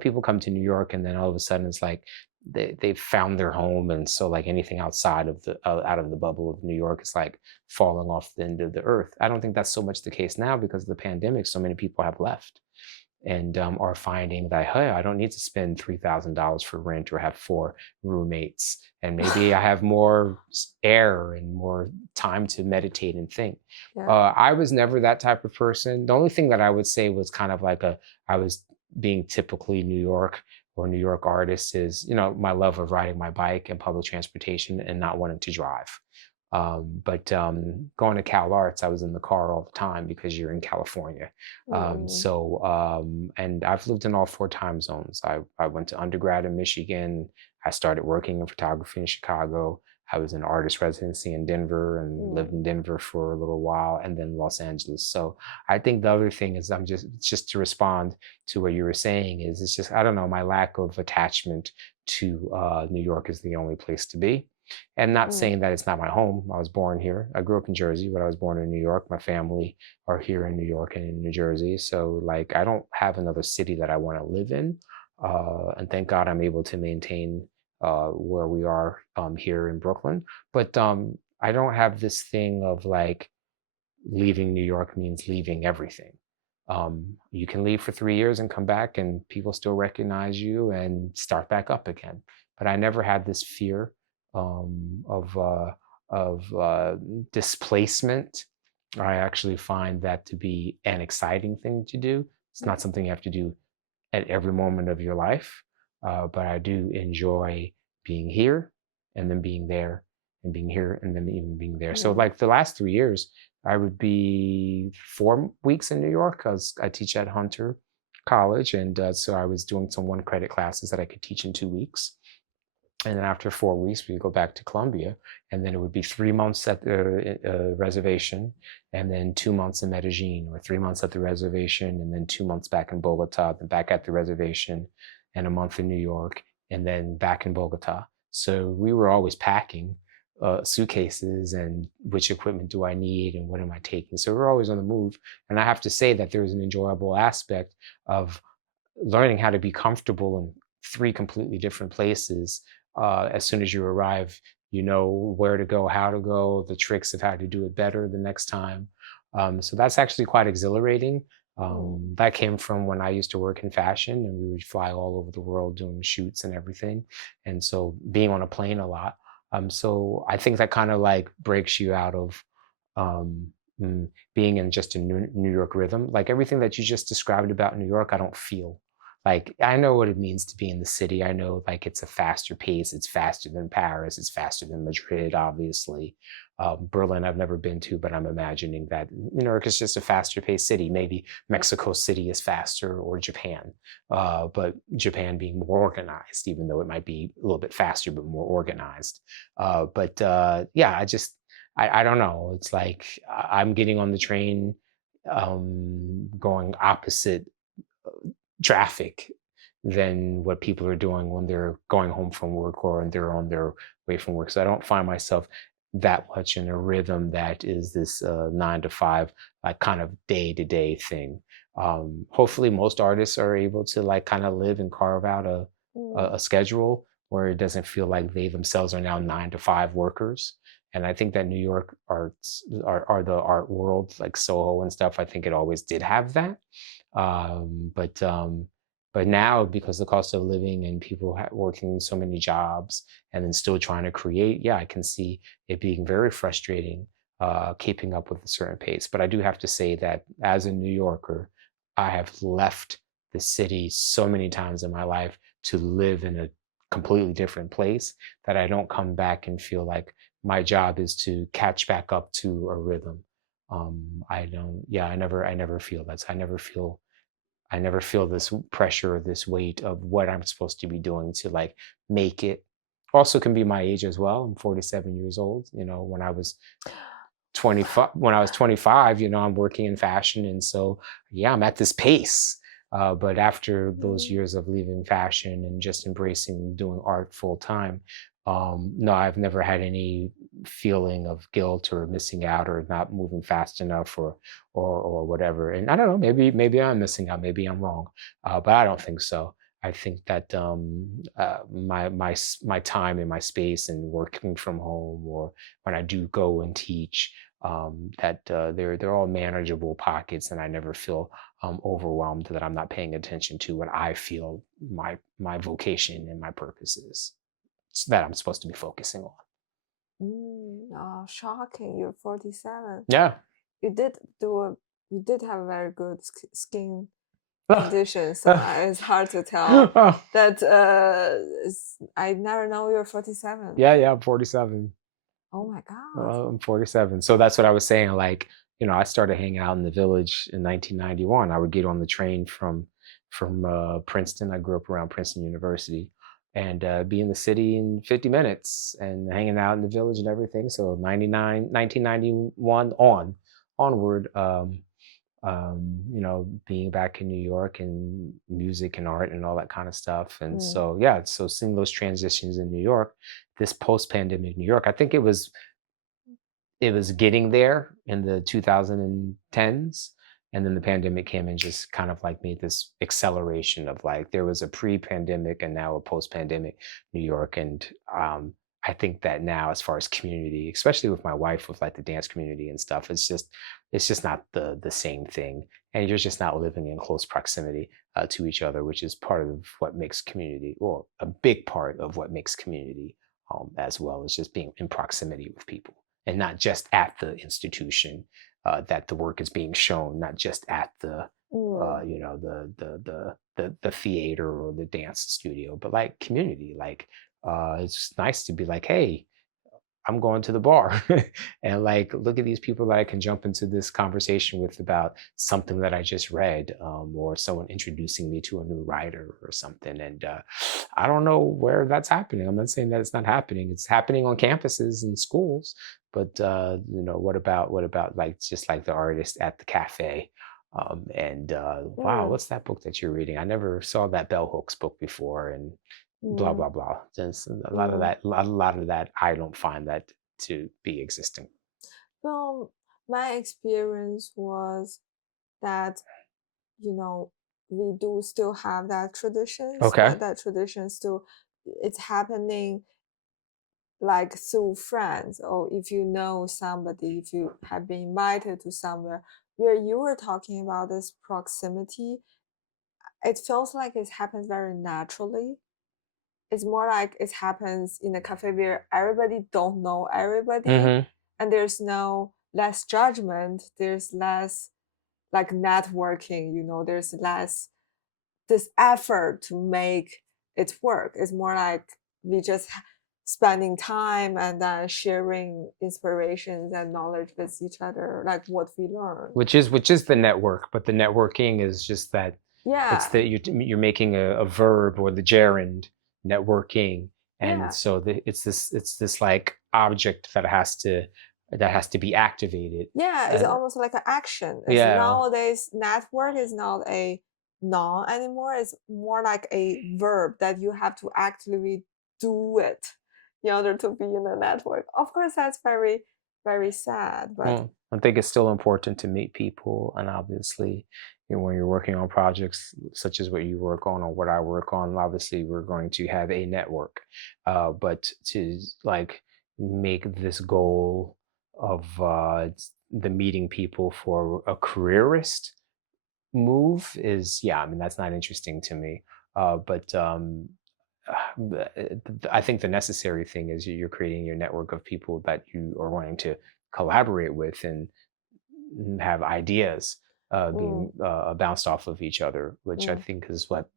People come to New York and then all of a sudden it's like they've found their home, and so like anything outside of the out of the bubble of New York is like falling off the end of the earth. I don't think that's so much the case now because of the pandemic. So many people have left and are finding that, hey, I don't need to spend $3,000 for rent or have 4 roommates, and maybe I have more air and more time to meditate and think. Yeah. I was never that type of person. The only thing that I would say was kind of like I was being typically New York or New York artist is, my love of riding my bike and public transportation and not wanting to drive. But going to Cal Arts, I was in the car all the time because you're in California. And I've lived in all 4 time zones. I went to undergrad in Michigan. I started working in photography in Chicago. I was in artist residency in Denver and lived in Denver for a little while, and then Los Angeles. So I think the other thing is just to respond to what you were saying is it's just, I don't know, my lack of attachment to New York is the only place to be. And not saying that it's not my home. I was born here. I grew up in Jersey, but I was born in New York. My family are here in New York and in New Jersey. So like I don't have another city that I want to live in. And thank God I'm able to maintain where we are here in Brooklyn. But I don't have this thing of like leaving New York means leaving everything. You can leave for 3 years and come back and people still recognize you and start back up again. But I never had this fear um, of uh, of displacement. I actually find that to be an exciting thing to do. It's not something you have to do at every moment of your life, but I do enjoy being here and then being there and being here and then even being there. So like the last 3 years, I would be 4 weeks in New York because I teach at Hunter College, and so I was doing some 1 credit classes that I could teach in 2 weeks. And then after 4 weeks, we go back to Colombia, and then it would be 3 months at the reservation, and then 2 months in Medellin, or 3 months at the reservation, and then 2 months back in Bogota, then back at the reservation, and a month in New York, and then back in Bogota. So we were always packing suitcases and which equipment do I need and what am I taking. So we're always on the move. And I have to say that there's an enjoyable aspect of learning how to be comfortable in 3 completely different places. As soon as you arrive, you know where to go, how to go, the tricks of how to do it better the next time. So that's actually quite exhilarating. That came from when I used to work in fashion and we would fly all over the world doing shoots and everything. And so being on a plane a lot. So I think that kind of like breaks you out of um, being in just a New York rhythm. Like everything that you just described about New York, I don't feel. Like I know what it means to be in the city. I know like it's a faster pace. It's faster than Paris. It's faster than Madrid, obviously. Berlin, I've never been to, but I'm imagining that New York is just a faster paced city. Maybe Mexico City is faster, or Japan, but Japan being more organized, even though it might be a little bit faster, but more organized. Yeah, I don't know. It's like I'm getting on the train, going opposite traffic than what people are doing when they're going home from work or they're on their way from work. So I don't find myself that much in a rhythm that is this 9 to 5, like kind of day to day thing. Hopefully most artists are able to like kind of live and carve out a schedule where it doesn't feel like they themselves are now 9 to 5 workers. And I think that New York arts are the art world, like Soho and stuff. I think it always did have that. Um, but um, but now because the cost of living and people working so many jobs and then still trying to create, yeah, I can see it being very frustrating keeping up with a certain pace. But I do have to say that as a New Yorker, I have left the city so many times in my life to live in a completely different place that I don't come back and feel like my job is to catch back up to a rhythm. I don't, yeah, I never feel that. I never feel this pressure or this weight of what I'm supposed to be doing to like make it. Also can be my age as well. I'm 47 years old. You know, when I was 25, you know, I'm working in fashion. And so, yeah, I'm at this pace. But after those Mm. years of leaving fashion and just embracing doing art full time, no, I've never had any feeling of guilt or missing out or not moving fast enough or whatever. And I don't know, maybe I'm missing out, maybe I'm wrong, but I don't think so. I think that my time in my space and working from home, or when I do go and teach, that they're all manageable pockets, and I never feel overwhelmed that I'm not paying attention to what I feel my vocation and my purpose is that I'm supposed to be focusing on. Oh, shocking! You're 47. Yeah. You did you did have a very good skin Ah, condition, so ah, it's hard to tell ah. that. I never know you're 47. Yeah, I'm 47. Oh my God. I'm 47. So that's what I was saying. Like, you know, I started hanging out in the village in 1991. I would get on the train from Princeton. I grew up around Princeton University, and be in the city in 50 minutes and hanging out in the village and everything. So 1991 onward. You know, being back in New York and music and art and all that kind of stuff. And Mm. so, yeah, so seeing those transitions in New York, this post-pandemic New York, I think it was getting there in the 2010s, and then the pandemic came and just kind of like made this acceleration of like there was a pre-pandemic and now a post-pandemic New York. And I think that now, as far as community, especially with my wife, with like the dance community and stuff, it's just not the same thing, and you're just not living in close proximity to each other, which is part of what makes community, or a big part of what makes community, as well as just being in proximity with people, and not just at the institution that the work is being shown, not just at the Mm. you know, the theater or the dance studio, but like community. Like, it's nice to be like, hey, I'm going to the bar and like look at these people that I can jump into this conversation with about something that I just read, or someone introducing me to a new writer or something. And I don't know where that's happening. I'm not saying that it's not happening. It's happening on campuses and schools, but you know, what about like just like the artist at the cafe? And wow, Mm. what's that book that you're reading? I never saw that Bell Hooks book before, and blah Mm. blah blah. Just a lot of Mm. that, a lot of that. I don't find that to be existing. Well, my experience was that, you know, we do still have that traditions, Okay. but that tradition still, it's happening like through friends, or if you know somebody, if you have been invited to somewhere where you were talking about this proximity, it feels like it happens very naturally. It's more like it happens in a cafe where everybody don't know everybody, Mm-hmm. and there's no less judgment, there's less like networking, there's less this effort to make it work. It's more like we just spending time and then sharing inspirations and knowledge with each other, like what we learn. Which is the network, but the networking is just that it's Yeah, that you're making a verb, or the gerund, networking. And yeah, so it's this like object that has to be activated. yeah. It's uh, almost like an action. It's yeah, nowadays network is not a noun anymore. It's more like a verb that you have to actively do it in order to be in a network. Of course, that's very, very sad, but well, I think it's still important to meet people, and obviously, you know, when you're working on projects such as what you work on or what I work on, obviously we're going to have a network. But to like make this goal of the meeting people for a careerist move is, yeah, I mean, that's not interesting to me. But I think the necessary thing is you're creating your network of people that you are wanting to collaborate with and have ideas. being bounced off of each other, which I think is what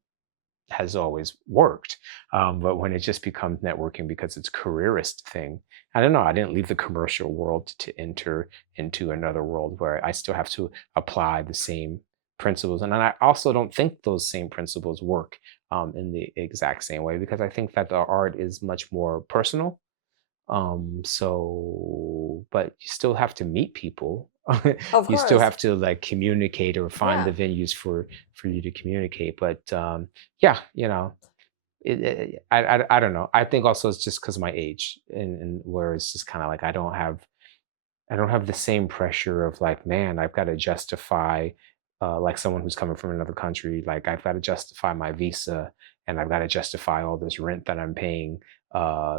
has always worked. But when it just becomes networking because it's a careerist thing, I don't know. I didn't leave the commercial world to enter into another world where I still have to apply the same principles. And I also don't think those same principles work in the exact same way, because I think that the art is much more personal. But you still have to meet people. Of You still course. have to like communicate or find Yeah. the venues for you to communicate. But yeah, I don't know. I think also it's just because of my age, and where it's just kind of like I don't have the same pressure of like, man, I've got to justify, like someone who's coming from another country, like I've got to justify my visa, and I've got to justify all this rent that I'm paying.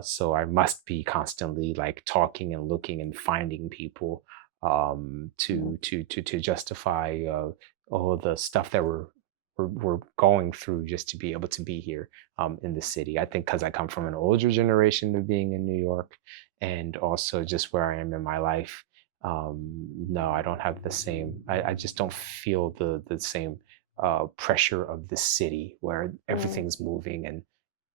So I must be constantly like talking and looking and finding people to justify all the stuff that we're going through just to be able to be here in the city. I think because I come from an older generation of being in New York, and also just where I am in my life. No, I don't have the same. I just don't feel the same pressure of the city where everything's moving, and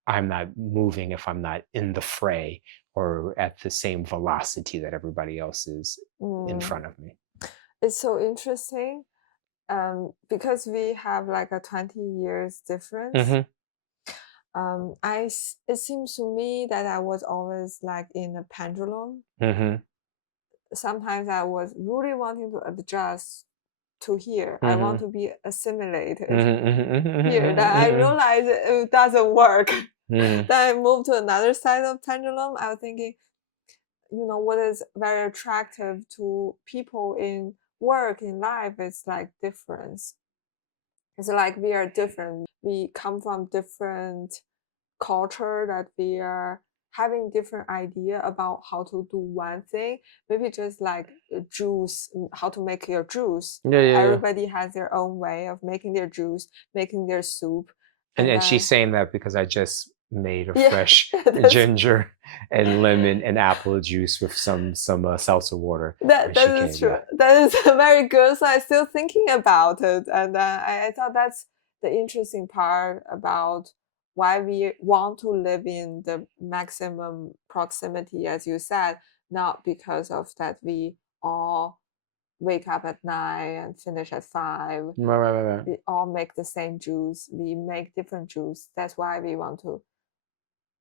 I'm not moving if I'm not in the fray or at the same velocity that everybody else is in front of me. It's so interesting, because we have like a 20 years difference. It seems to me that I was always like in a pendulum. Sometimes I was really wanting to adjust to here. I want to be assimilated here. That I realized it doesn't work. Then I moved to another side of pendulum. I was thinking, what is very attractive to people in work, in life, is like difference. It's like we are different. We come from different culture, that we are having different idea about how to do one thing. Maybe just like juice, how to make your juice. Yeah, yeah, yeah. Everybody has their own way of making their juice, making their soup. And she's saying that because I just made a Yeah, fresh ginger and lemon and apple juice with some seltzer water. that is true. Yeah. That is very good. So I'm still thinking about it, and I thought that's the interesting part about why we want to live in the maximum proximity, as you said, not because of that we all wake up at 9 and finish at 5. Right. We all make the same juice. We make different juice. That's why we want to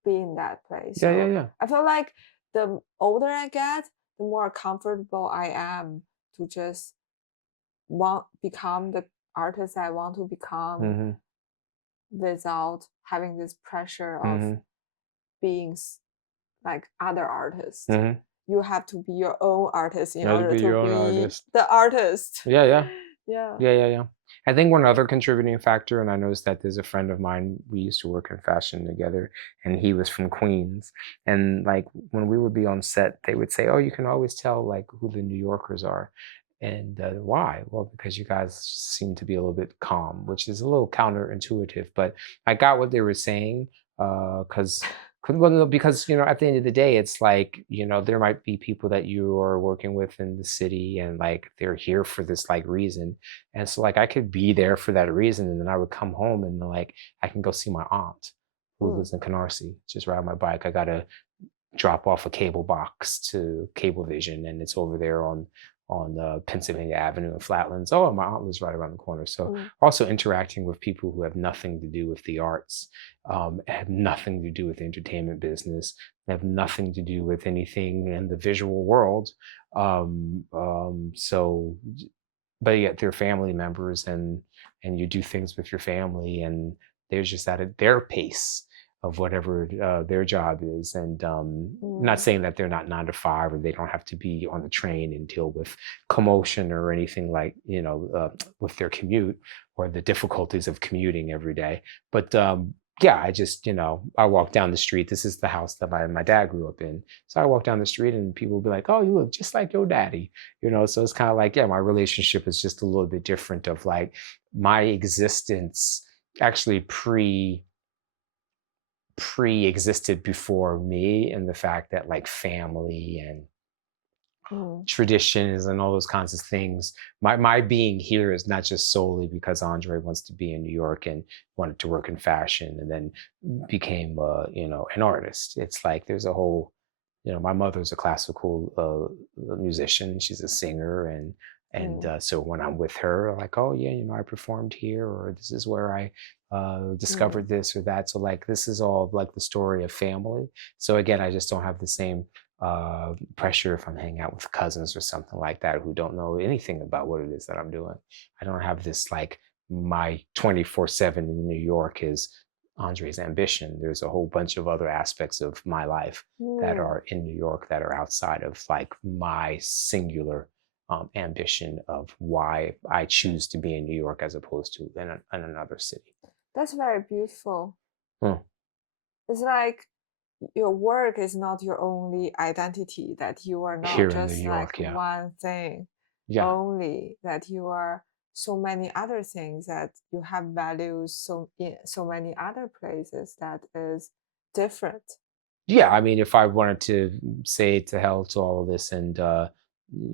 be in that place. Yeah. I feel like the older I get, the more comfortable I am to just become the artist I want to become without having this pressure of being like other artists. You have to be your own artist in order to be the artist. Yeah. Yeah. I think one other contributing factor, and I noticed that there's a friend of mine, we used to work in fashion together, and he was from Queens. And like when we would be on set, they would say, oh, you can always tell like who the New Yorkers are. And why? Well, because you guys seem to be a little bit calm, which is a little counterintuitive, but I got what they were saying, because at the end of the day, it's like, there might be people that you are working with in the city, and like they're here for this like reason. And so like I could be there for that reason, and then I would come home and like I can go see my aunt who lives in Canarsie, just ride my bike. I gotta drop off a cable box to Cablevision, and it's over there on Pennsylvania Avenue in Flatlands. Oh, my aunt lives right around the corner. So also interacting with people who have nothing to do with the arts, have nothing to do with the entertainment business, have nothing to do with anything in the visual world. But yet they're family members, and you do things with your family, and they're just at their pace of whatever their job is. And not saying that they're not 9 to 5, or they don't have to be on the train and deal with commotion or anything like, with their commute or the difficulties of commuting every day. But yeah, I just, I walk down the street. This is the house that my dad grew up in. So I walk down the street and people will be like, oh, you look just like your daddy, so it's kind of like, yeah, my relationship is just a little bit different, of like my existence actually pre-existed before me, and the fact that like family and traditions and all those kinds of things. My being here is not just solely because Andre wants to be in New York and wanted to work in fashion and then became an artist. It's like there's a whole, my mother's a classical musician. She's a singer, and so when I'm with her, like, oh yeah, I performed here, or this is where I discovered this or that. So like this is all like the story of family. So again, I just don't have the same pressure if I'm hanging out with cousins or something like that who don't know anything about what it is that I'm doing. I don't have this like my 24/7 in New York is Andre's ambition. There's a whole bunch of other aspects of my life that are in New York that are outside of like my singular ambition of why I choose to be in New York as opposed to in another city. That's very beautiful. It's like your work is not your only identity, that you are not here just in New York, like one thing only, that you are so many other things, that you have values in so many other places that is different. Yeah, I mean, if I wanted to say to hell to all of this and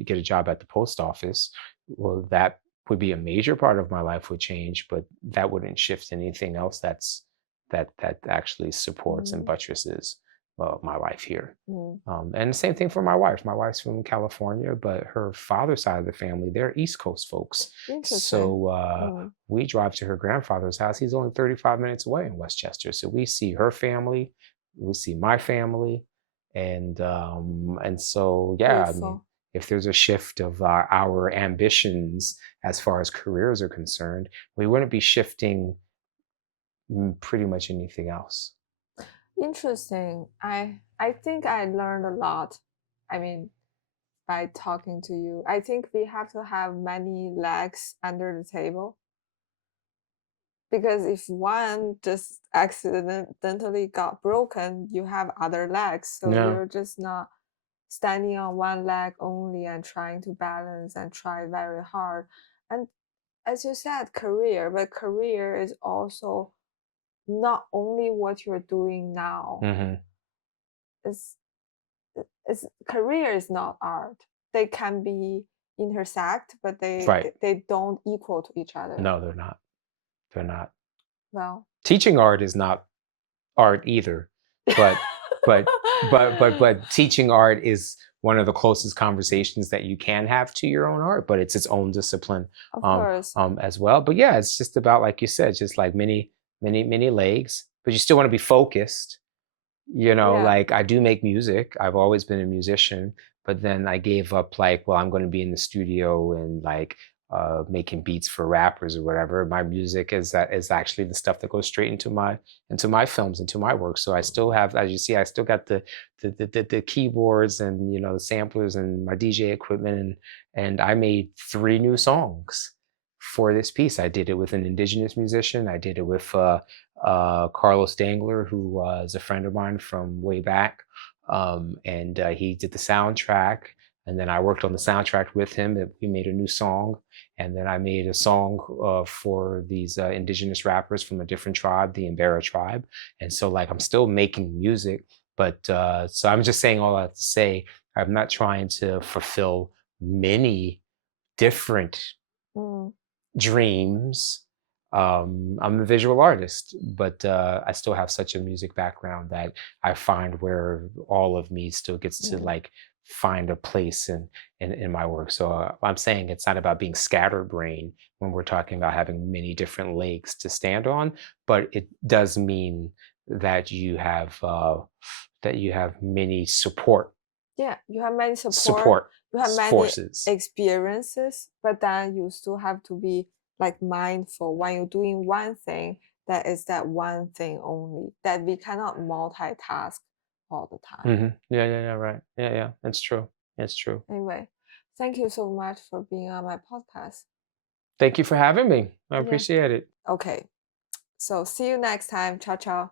get a job at the post office, well, that would be a major part of my life would change, but that wouldn't shift anything else that actually supports and buttresses my life here. And the same thing for my wife. My wife's from California, but her father's side of the family, they're East Coast folks. So we drive to her grandfather's house. He's only 35 minutes away in Westchester. So we see her family, we see my family, and so yeah, I mean, if there's a shift of our ambitions as far as careers are concerned, we wouldn't be shifting pretty much anything else. Interesting. I think I learned a lot. I mean, by talking to you, I think we have to have many legs under the table, because if one just accidentally got broken, you have other legs, so you're just not standing on one leg only and trying to balance and try very hard. And as you said, but career is also not only what you're doing now. Career is not art. They can be intersect, but they don't equal to each other. No, they're not. Well, teaching art is not art either, but teaching art is one of the closest conversations that you can have to your own art, but it's its own discipline as well. But yeah, it's just about, like you said, just like many legs, but you still want to be focused. Like I do make music. I've always been a musician, but then I gave up like, well, I'm going to be in the studio and like making beats for rappers or whatever. My music is actually the stuff that goes straight into my films, into my work. So I still have, as you see, I still got the keyboards and the samplers and my DJ equipment, and I made 3 new songs for this piece. I did it with an indigenous musician. I did it with Carlos Dangler, who was a friend of mine from way back, and he did the soundtrack. And then I worked on the soundtrack with him. We made a new song, and then I made a song for these indigenous rappers from a different tribe, the Embera tribe. And so, like, I'm still making music, but so I'm just saying all that to say, I'm not trying to fulfill many different dreams. I'm a visual artist, but I still have such a music background that I find where all of me still gets to like find a place in my work. So I'm saying it's not about being scatterbrained when we're talking about having many different legs to stand on, but it does mean that you have many support. Yeah, you have many support. You have many forces, experiences, but then you still have to be like mindful when you're doing one thing, that is that one thing only, that we cannot multitask all the time. Yeah, right. Yeah, it's true. Anyway, thank you so much for being on my podcast. Thank you for having me. I appreciate it. Okay, so see you next time. Ciao, ciao.